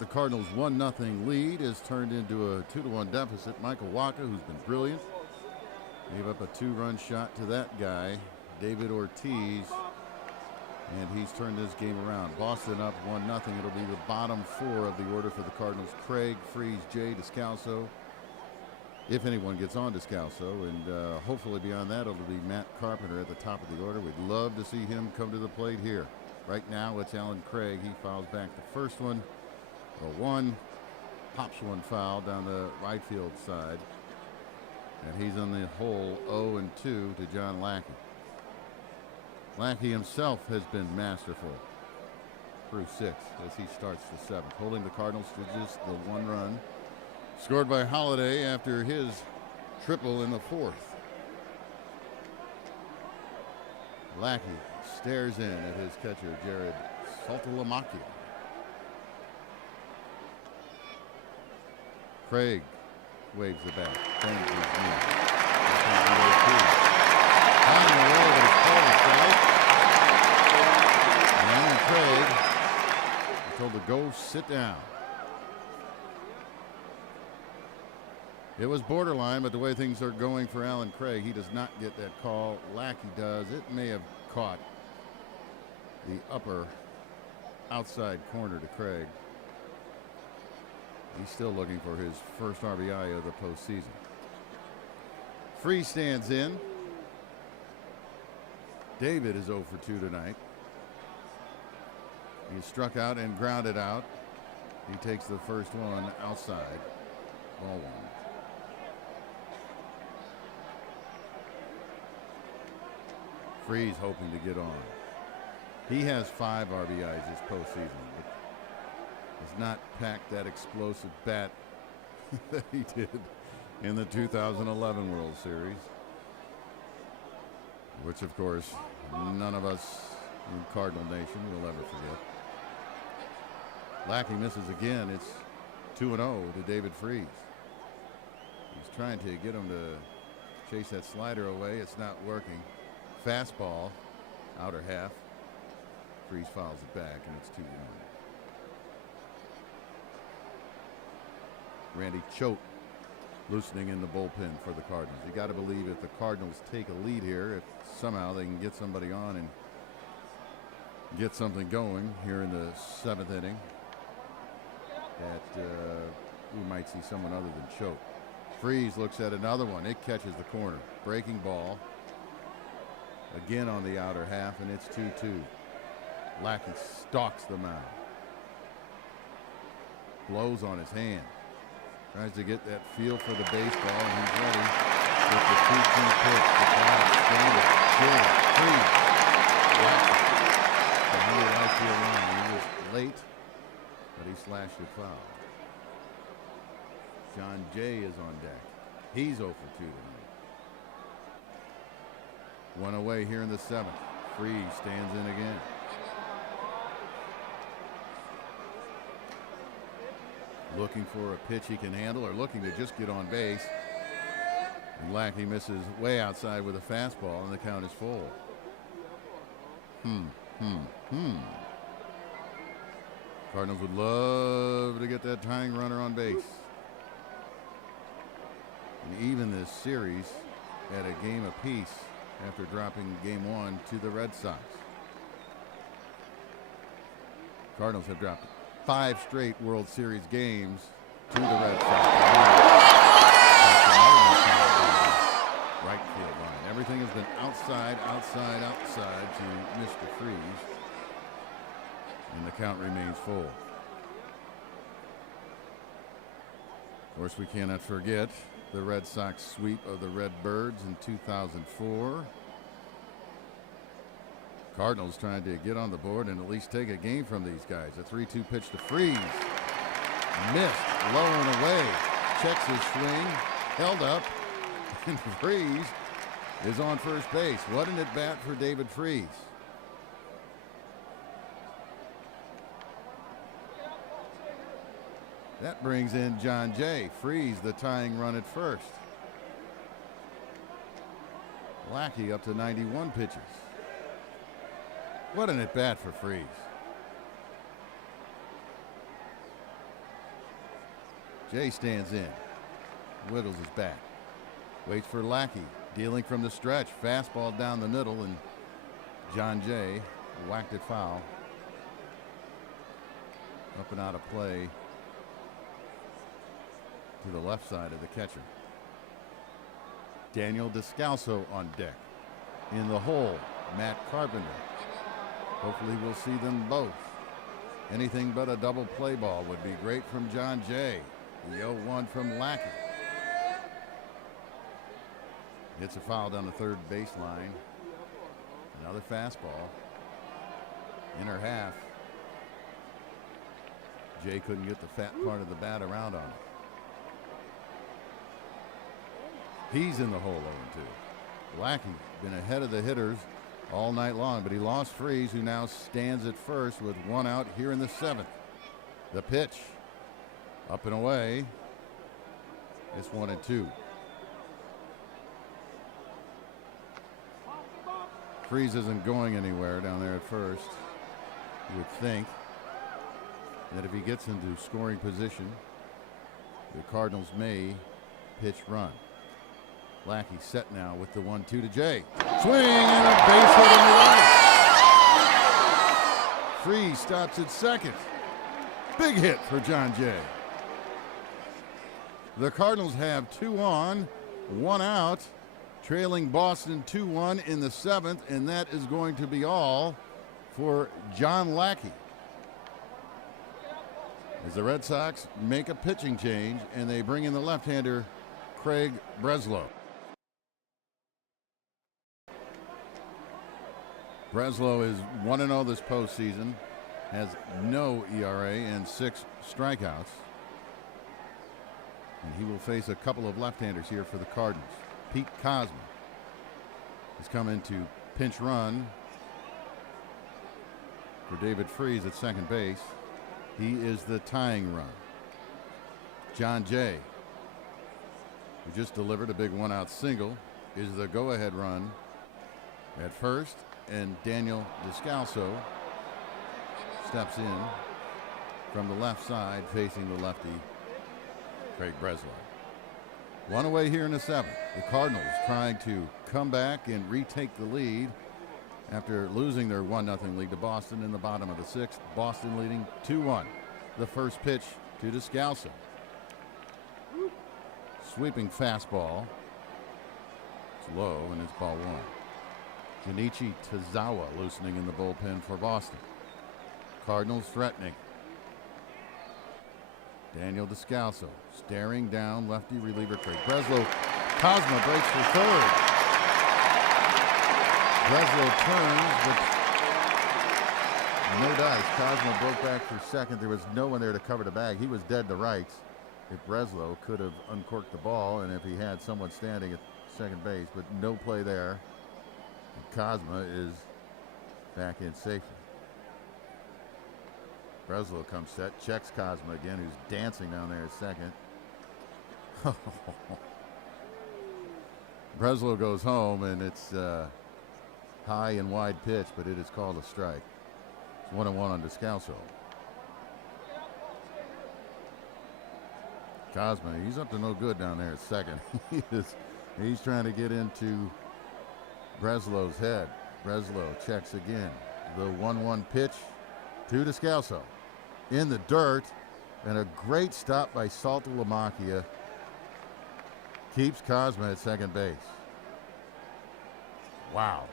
The Cardinals' 1-0 lead is turned into a 2-1 deficit. Michael Wacha, who's been brilliant, gave up a 2-run shot to that guy, David Ortiz, and he's turned this game around. Boston up 1-0. It'll be the bottom four of the order for the Cardinals: Craig, Freese, Jay, Descalso, if anyone gets on Descalso, and hopefully beyond that it'll be Matt Carpenter at the top of the order. We'd love to see him come to the plate here. Right now it's Alan Craig. He fouls back the first one. A 1, pops one foul down the right field side, and he's on the hole 0-2 to John Lackey. Lackey himself has been masterful through 6 as he starts the 7th, holding the Cardinals to just the 1 run scored by Holiday after his triple in the 4th. Lackey stares in at his catcher, Jared Saltalamacchia. Craig waves the bat. Bends his knee. High in the roll, but it's called a strike. And Alan Craig is told to go sit down. It was borderline, but the way things are going for Alan Craig, he does not get that call. Lackey does. It may have caught the upper outside corner to Craig. He's still looking for his first RBI of the postseason. Freese stands in. David is 0 for 2 tonight. He's struck out and grounded out. He takes the first one outside. Ball 1. Freese hoping to get on. He has 5 RBIs this postseason, but has not packed that explosive bat that he did in the 2011 World Series, which of course none of us in Cardinal Nation will ever forget. Lackey misses again. It's 2-0 to David Freese. He's trying to get him to chase that slider away. It's not working. Fastball, outer half. Freese fouls it back, and it's 2-1. Randy Choate loosening in the bullpen for the Cardinals. You got to believe if the Cardinals take a lead here, if somehow they can get somebody on and get something going here in the 7th inning, that we might see someone other than Choate. Freese looks at another one. It catches the corner. Breaking ball. Again on the outer half, and it's 2-2. Lackey stalks the mound. Blows on his hand. Tries to get that feel for the baseball, and he's ready with the 2-2 pitch. The crowd standing, cheering, Freese. Behind the right field line. He was late, but he slashed it foul. John Jay is on deck. He's 0 for 2 tonight. 1 away here in the 7th. Freese stands in again. Looking for a pitch he can handle, or looking to just get on base. And Lackey misses way outside with a fastball, and the count is full. Cardinals would love to get that tying runner on base. And even this series at a game apiece after dropping game 1 to the Red Sox. Cardinals have dropped 5 straight World Series games to the Red Sox. Right field line. Everything has been outside to Mr. Freese. And the count remains full. Of course, we cannot forget the Red Sox sweep of the Redbirds in 2004. Cardinals trying to get on the board and at least take a game from these guys. A 3-2 pitch to Freese. Missed, low and away. Checks his swing, held up, and Freese is on first base. What an at-bat for David Freese. That brings in John Jay. Freese the tying run at first. Lackey up to 91 pitches. What an at-bat for Freese. Jay stands in, wiggles his back, waits for Lackey, dealing from the stretch, fastball down the middle, and John Jay whacked it foul. Up and out of play to the left side of the catcher. Daniel Descalso on deck. In the hole, Matt Carpenter. Hopefully we'll see them both. Anything but a double play ball would be great from John Jay. The 0-1 from Lackey. Hits a foul down the third baseline. Another fastball. Inner half. Jay couldn't get the fat part of the bat around on it. He's in the hole 0-2. Lackey's been ahead of the hitters all night long, but he lost Freese, who now stands at first with one out here in the seventh. The pitch up and away. It's 1-2. Freese isn't going anywhere down there at first. You would think that if he gets into scoring position, the Cardinals may pitch run. Lackey set now with the 1-2 to Jay. Swing and a base hit in the right. Freese stops at second. Big hit for John Jay. The Cardinals have 2 on, 1 out, trailing Boston 2-1 in the seventh, and that is going to be all for John Lackey. As the Red Sox make a pitching change and they bring in the left-hander Craig Breslow. Breslow is 1-0 this postseason, has no ERA and 6 strikeouts. And he will face a couple of left-handers here for the Cardinals. Pete Kozma has come in to pinch run for David Freese at second base. He is the tying run. John Jay, who just delivered a big 1-out single, is the go-ahead run at first, and Daniel Descalso steps in from the left side facing the lefty Craig Breslow. One away here in the seventh. The Cardinals trying to come back and retake the lead after losing their 1-0 lead to Boston in the bottom of the sixth. Boston leading 2-1. The first pitch to Descalso. Sweeping fastball. It's low and it's ball 1. Junichi Tazawa loosening in the bullpen for Boston. Cardinals threatening. Daniel Descalso staring down lefty reliever Craig Breslow. Kozma breaks for third. Breslow turns, but no dice. Kozma broke back for second. There was no one there to cover the bag. He was dead to rights. If Breslow could have uncorked the ball, and if he had someone standing at second base, but no play there. And Kozma is back in safely. Breslow comes set, checks Kozma again, who's dancing down there at second. Breslow goes home, and it's high and wide pitch, but it is called a strike. It's 1-1 on Descalso. Kozma, he's up to no good down there at second. He's trying to get into Breslow's head. Breslow checks again. The 1-1 pitch to Descalso. In the dirt, and a great stop by Saltalamacchia keeps Kozma at second base. Wow.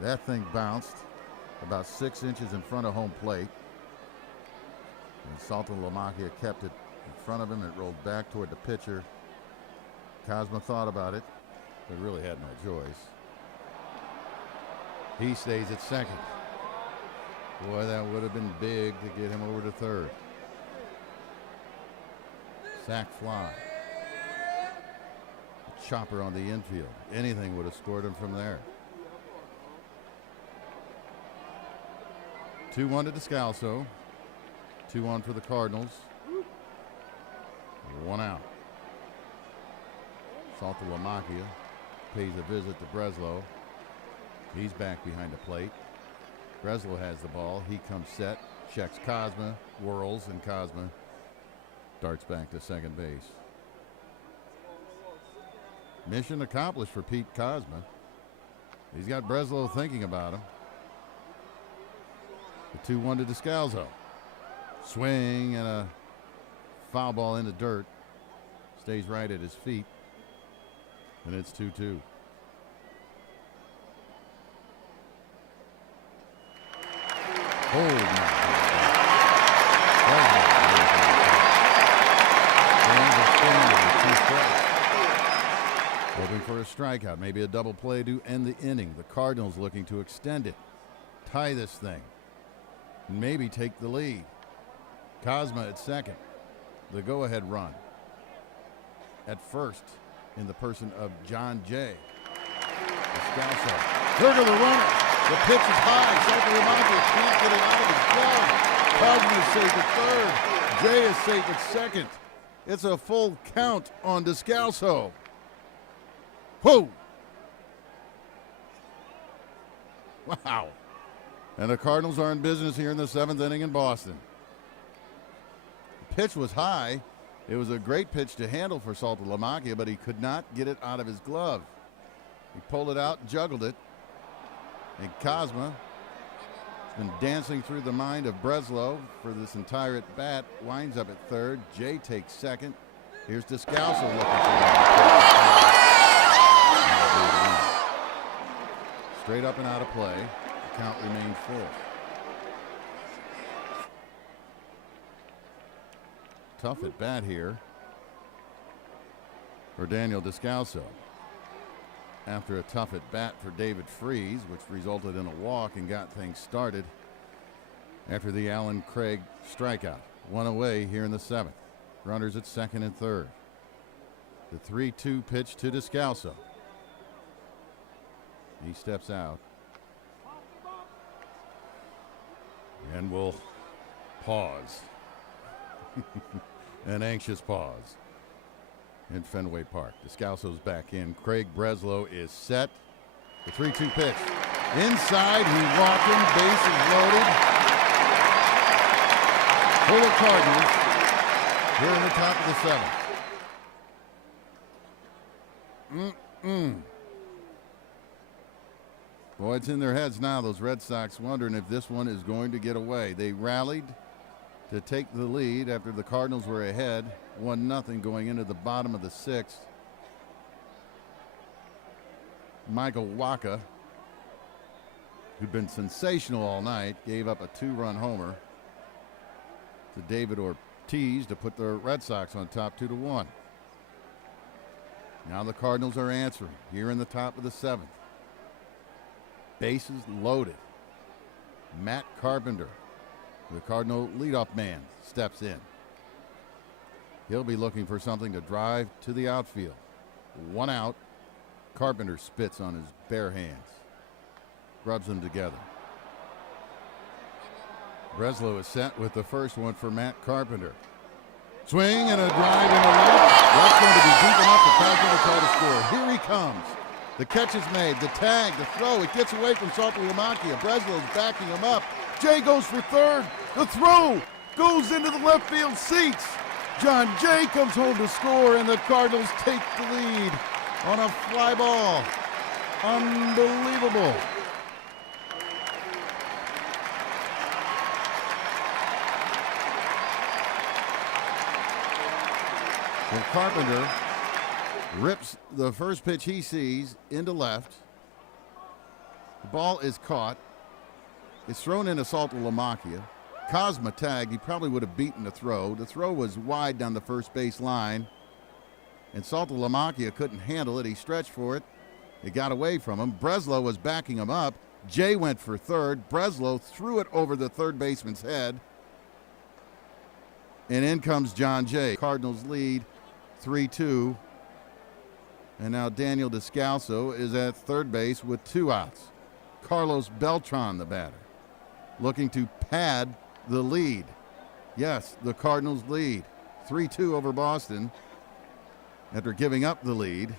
That thing bounced about 6 inches in front of home plate. And Saltalamacchia kept it in front of him. It rolled back toward the pitcher. Kozma thought about it, but really had no choice. He stays at second. Boy, that would have been big to get him over to third. Sac fly. A chopper on the infield. Anything would have scored him from there. 2-1 to Descalso. 2-1 for the Cardinals. 1 out. Saltalamacchia pays a visit to Breslow. He's back behind the plate. Breslow has the ball. He comes set, checks Kozma, whirls, and Kozma Darts back to second base. Mission accomplished for Pete Kozma. He's got Breslow thinking about him. The 2-1 to Descalso. Swing and a foul ball in the dirt. Stays right at his feet. And it's 2-2. Hold now. Hoping for a strikeout, maybe a double play to end the inning. The Cardinals looking to extend it, tie this thing, and maybe take the lead. Kozma at second, the go-ahead run. At first, in the person of John Jay. Descalso. There go the runner. The pitch is high. Salto Lamont can't get it out of his glove. Kozma is safe at third. Jay is safe at second. It's a full count on Descalso. Whoa! Wow. And the Cardinals are in business here in the seventh inning in Boston. The pitch was high. It was a great pitch to handle for Saltalamacchia, but he could not get it out of his glove. He pulled it out, juggled it. And Kozma has been dancing through the mind of Breslow for this entire at bat. Winds up at third. Jay takes second. Here's Descalso looking for it. Straight up and out of play. The count remained full. Tough at bat here for Daniel Descalso. After a tough at bat for David Freese, which resulted in a walk and got things started after the Allen Craig strikeout. One away here in the seventh. Runners at second and third. The 3-2 pitch to Descalso. He steps out. And we'll pause. An anxious pause in Fenway Park. Descalso's back in. Craig Breslow is set. The 3-2 pitch. Inside, he's walking. Bases loaded. For the Cardinals here in the top of the seventh. Boy, it's in their heads now, those Red Sox, wondering if this one is going to get away. They rallied to take the lead after the Cardinals were ahead, 1-0 going into the bottom of the sixth. Michael Wacha, who'd been sensational all night, gave up a 2-run homer to David Ortiz to put the Red Sox on top 2-1. Now the Cardinals are answering here in the top of the seventh. Bases loaded. Matt Carpenter, the Cardinal leadoff man, steps in. He'll be looking for something to drive to the outfield. 1 out. Carpenter spits on his bare hands. Rubs them together. Breslow is set with the first one for Matt Carpenter. Swing and a drive into left. That's going to be deep enough for Carpenter to try to score. Here he comes. The catch is made, the tag, the throw. It gets away from Saltalamacchia. Breslow's backing him up. Jay goes for third. The throw goes into the left field seats. John Jay comes home to score, and the Cardinals take the lead on a fly ball. Unbelievable. Well, Carpenter rips the first pitch he sees into left. The ball is caught. It's thrown into Saltalamacchia. Kozma tagged. He probably would have beaten the throw. The throw was wide down the first base line, and Saltalamacchia couldn't handle it. He stretched for it. It got away from him. Breslow was backing him up. Jay went for third. Breslow threw it over the third baseman's head, and in comes John Jay. Cardinals lead 3-2. And now Daniel Descalso is at third base with 2 outs. Carlos Beltran, the batter, looking to pad the lead. Yes, the Cardinals lead 3-2 over Boston after giving up the lead.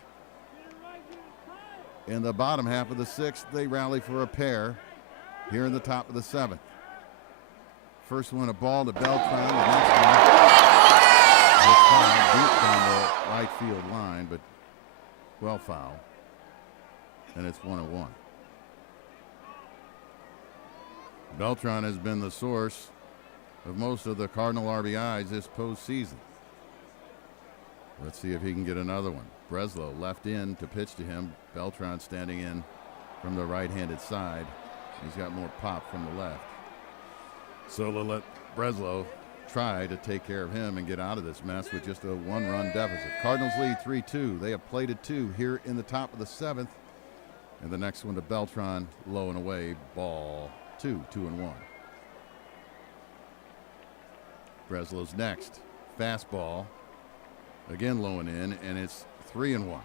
In the bottom half of the sixth, they rally for a pair here in the top of the seventh. First one, a ball to Beltran. The next one, Well, foul. And it's 1-1. Beltran has been the source of most of the Cardinal RBIs this postseason. Let's see if he can get another one. Breslow left in to pitch to him. Beltran standing in from the right-handed side. He's got more pop from the left. So they'll let Breslow try to take care of him and get out of this mess with just a one-run deficit. Cardinals lead 3-2. They have plated 2 here in the top of the 7th. And the next one to Beltran, low and away, ball 2, 2-1. Breslow's next. Fastball. Again low and in, and it's 3-1.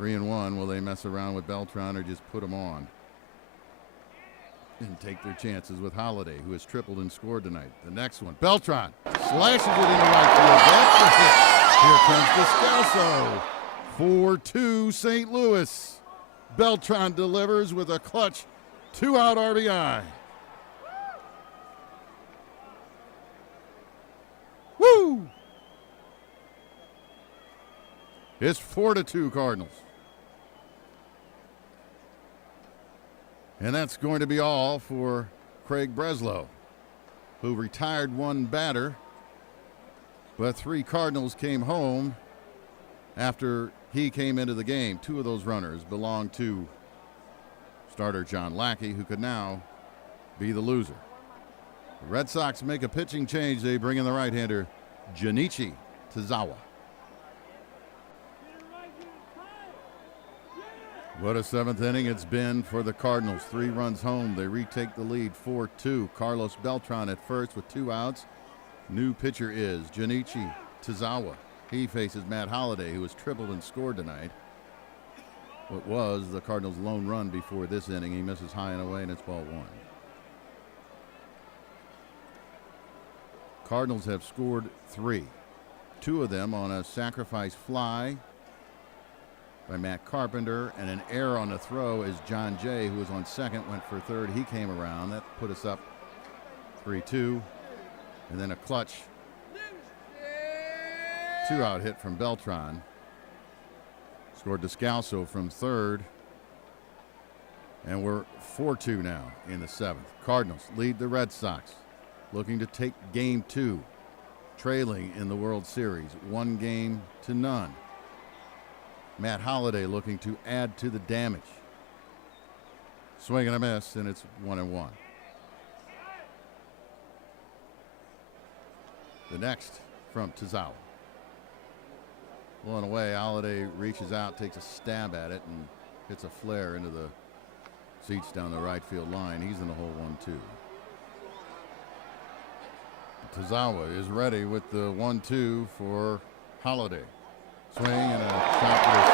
3-1. Will they mess around with Beltran or just put him on and take their chances with Holiday, who has tripled and scored tonight? The next one, Beltran slashes it into right field. That's a hit. Here comes Descalso. 4-2 St. Louis. Beltran delivers with a clutch 2-out RBI. Woo! It's 4-2 Cardinals. And that's going to be all for Craig Breslow, who retired one batter, but 3 Cardinals came home after he came into the game. 2 of those runners belonged to starter John Lackey, who could now be the loser. The Red Sox make a pitching change. They bring in the right-hander Junichi Tazawa. What a 7th inning it's been for the Cardinals. 3 runs home. They retake the lead 4-2. Carlos Beltran at first with 2 outs. New pitcher is Junichi Tazawa. He faces Matt Holliday, who has tripled and scored tonight. What was the Cardinals' lone run before this inning. He misses high and away, and it's ball 1. Cardinals have scored 3. 2 of them on a sacrifice fly by Matt Carpenter, and an error on the throw as John Jay, who was on second, went for third. He came around. That put us up 3-2. And then a clutch 2-out hit from Beltran. Scored Descalso from third. And we're 4-2 now in the 7th. Cardinals lead the Red Sox, looking to take game 2, trailing in the World Series 1-0. Matt Holliday looking to add to the damage. Swing and a miss, and it's 1-1. The next from Tazawa. Blowing away, Holliday reaches out, takes a stab at it, and hits a flare into the seats down the right field line. He's in the hole 1-2. Tazawa is ready with the 1-2 for Holliday. Swing and a chop to the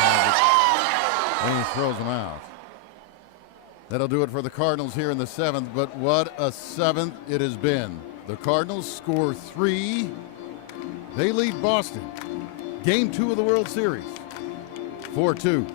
center. And he throws him out. That'll do it for the Cardinals here in the 7th, but what a 7th it has been. The Cardinals score 3. They lead Boston. Game 2 of the World Series. 4-2.